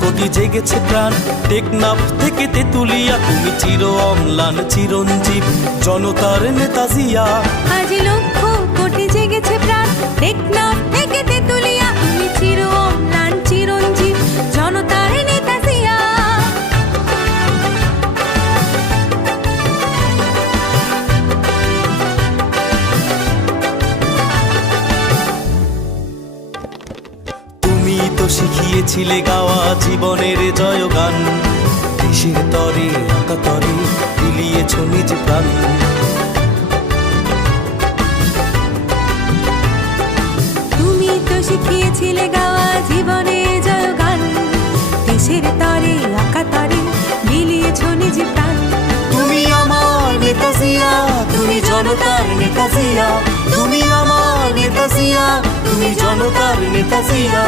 কোটি জেগেছে প্রাণ। টেকনাফ থেকে তেতুলিয়া তুমি চির অম্লান চিরঞ্জীব, জনতার নেতা জিয়া। আজ লক্ষ কোটি জেগেছে প্রাণ। টেকনাফ থেকে তেতুলিয়া তুমি চির অম্লান চিরঞ্জীব, জনতার নেতা জিয়া। তুমি তো শিখিয়েছিলে গাওয়া জীবনের জয়গান, দেশের তরে আকাতরে বিলিয়েছ নিজ প্রাণ। তুমি তো শিখিয়েছিলে গাওয়া জীবনের জয়গান, দেশের তরে আকাতরে বিলিয়েছ নিজ প্রাণ। তুমি আমার নেতা জিয়া, তুমি জনতার নেতা জিয়া। তুমি আমার নেতা জিয়া, তুমি জনতার নেতা জিয়া।